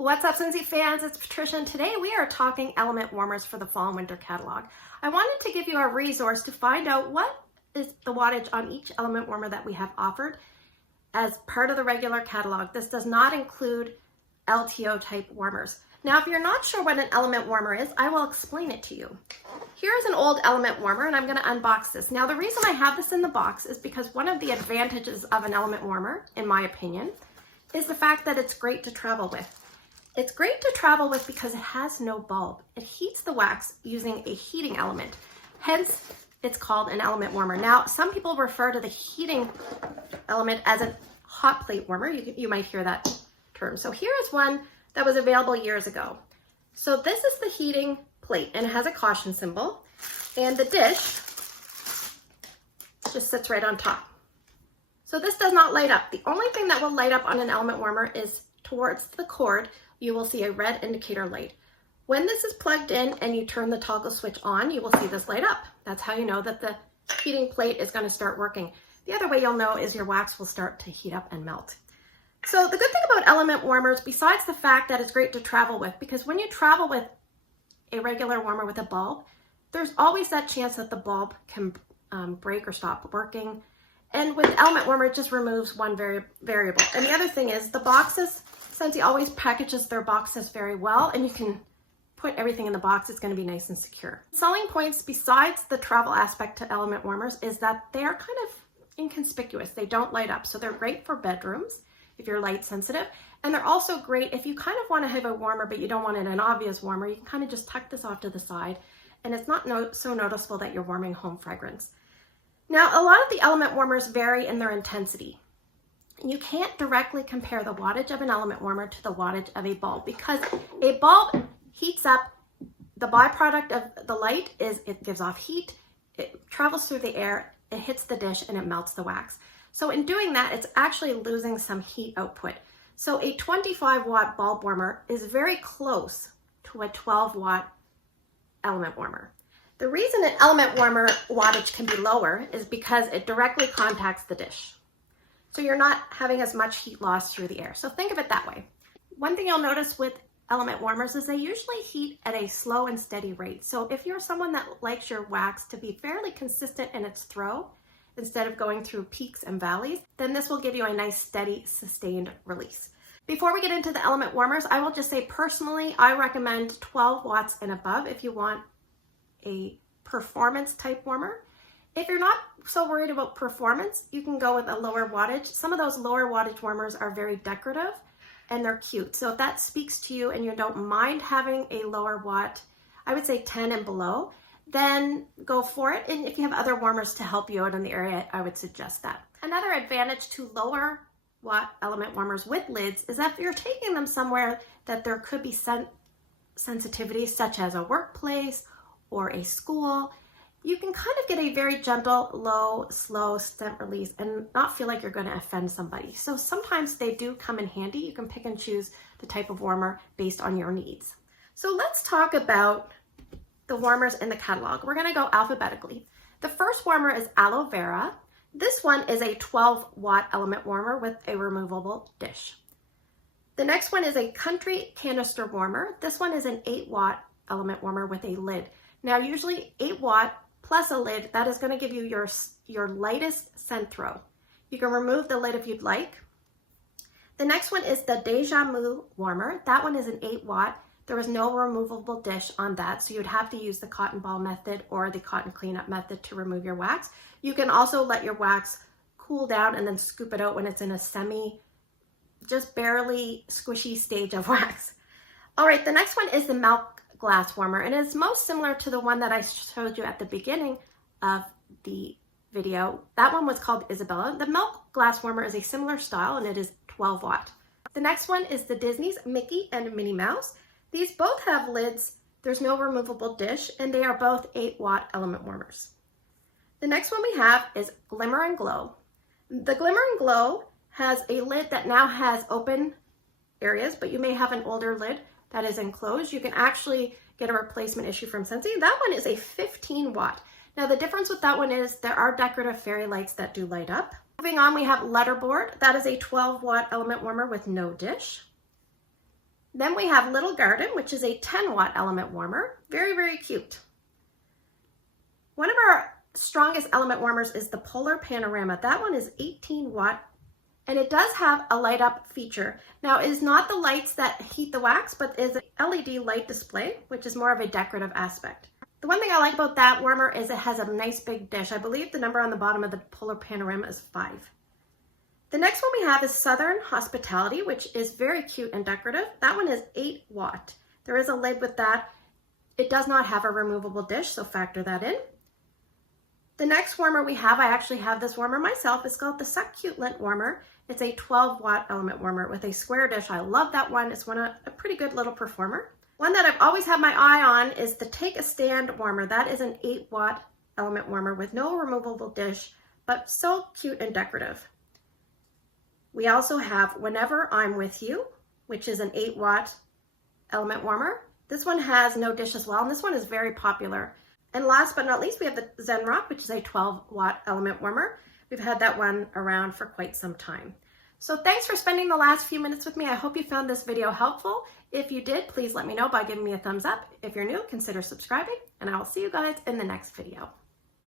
What's up, Scentsy fans? It's Patricia, and today we are talking element warmers for the fall and winter catalog. I wanted to give you a resource to find out what is the wattage on each element warmer that we have offered as part of the regular catalog. This does not include LTO type warmers. Now, if you're not sure what an element warmer is, I will explain it to you. Here's an old element warmer, and I'm going to unbox this. Now, the reason I have this in the box is because one of the advantages of an element warmer, in my opinion, is the fact that it's great to travel with. It's great to travel with because it has no bulb. It heats the wax using a heating element. Hence, it's called an element warmer. Now, some people refer to the heating element as a hot plate warmer. You might hear that term. So here is one that was available years ago. So this is the heating plate, and it has a caution symbol. And the dish just sits right on top. So this does not light up. The only thing that will light up on an element warmer is towards the cord. You will see a red indicator light. When this is plugged in and you turn the toggle switch on, you will see this light up. That's how you know that the heating plate is going to start working. The other way you'll know is your wax will start to heat up and melt. So the good thing about element warmers, besides the fact that it's great to travel with, because when you travel with a regular warmer with a bulb, there's always that chance that the bulb can break or stop working. And with element warmer, it just removes one variable. And the other thing is the boxes, Scentsy always packages their boxes very well, and you can put everything in the box. It's going to be nice and secure. Selling points besides the travel aspect to element warmers is that they are kind of inconspicuous. They don't light up. So they're great for bedrooms if you're light sensitive. And they're also great if you kind of want to have a warmer, but you don't want it an obvious warmer. You can kind of just tuck this off to the side, and it's not so noticeable that you're warming home fragrance. Now, a lot of the element warmers vary in their intensity. You can't directly compare the wattage of an element warmer to the wattage of a bulb because a bulb heats up. The byproduct of the light is it gives off heat, it travels through the air, it hits the dish, and it melts the wax. So in doing that, it's actually losing some heat output. So a 25-watt bulb warmer is very close to a 12-watt element warmer. The reason an element warmer wattage can be lower is because it directly contacts the dish. So you're not having as much heat loss through the air. So think of it that way. One thing you'll notice with element warmers is they usually heat at a slow and steady rate. So if you're someone that likes your wax to be fairly consistent in its throw, instead of going through peaks and valleys, then this will give you a nice, steady, sustained release. Before we get into the element warmers, I will just say personally, I recommend 12 watts and above if you want a performance type warmer. If you're not so worried about performance, you can go with a lower wattage. Some of those lower wattage warmers are very decorative and they're cute. So if that speaks to you and you don't mind having a lower watt, I would say 10 and below, then go for it. And if you have other warmers to help you out in the area, I would suggest that. Another advantage to lower watt element warmers with lids is that if you're taking them somewhere that there could be sensitivities such as a workplace or a school, you can kind of get a very gentle, low, slow scent release and not feel like you're going to offend somebody. So sometimes they do come in handy. You can pick and choose the type of warmer based on your needs. So let's talk about the warmers in the catalog. We're going to go alphabetically. The first warmer is aloe vera. This one is a 12-watt element warmer with a removable dish. The next one is a country canister warmer. This one is an 8-watt element warmer with a lid. Now, usually 8-watt plus a lid, that is going to give you your lightest scent throw. You can remove the lid if you'd like. The next one is the Deja Vu warmer. That one is an 8-watt. There was no removable dish on that, so you'd have to use the cotton ball method or the cotton cleanup method to remove your wax. You can also let your wax cool down and then scoop it out when it's in a just barely squishy stage of wax. All right, the next one is the milk glass warmer, and it's most similar to the one that I showed you at the beginning of the video. That one was called Isabella. The milk glass warmer is a similar style, and it is 12 watt. The next one is the Disney's Mickey and Minnie Mouse. These both have lids. There's no removable dish, and they are both 8-watt element warmers. The next one we have is Glimmer and Glow. The Glimmer and Glow has a lid that now has open areas, but you may have an older lid that is enclosed. You can actually get a replacement issue from Scentsy. That one is a 15-watt. Now the difference with that one is there are decorative fairy lights that do light up. Moving on, we have Letterboard. That is a 12-watt element warmer with no dish. Then we have Little Garden, which is a 10 watt element warmer. Very, very cute. One of our strongest element warmers is the Polar Panorama. That one is 18 watt, and it does have a light up feature. Now, it is not the lights that heat the wax, but is an LED light display, which is more of a decorative aspect. The one thing I like about that warmer is it has a nice big dish. I believe the number on the bottom of the Polar Panorama is 5. The next one we have is Southern Hospitality, which is very cute and decorative. That one is 8 watt. There is a lid with that. It does not have a removable dish, so factor that in. The next warmer we have, I actually have this warmer myself. It's called the Succulent Warmer. It's a 12 watt element warmer with a square dish. I love that one. It's a pretty good little performer. One that I've always had my eye on is the Take a Stand Warmer. That is an 8 watt element warmer with no removable dish, but so cute and decorative. We also have Whenever I'm With You, which is an 8 watt element warmer. This one has no dish as well, and this one is very popular. And last but not least, we have the Zen Rock, which is a 12 watt element warmer. We've had that one around for quite some time. So thanks for spending the last few minutes with me. I hope you found this video helpful. If you did, please let me know by giving me a thumbs up. If you're new, consider subscribing, and I will see you guys in the next video.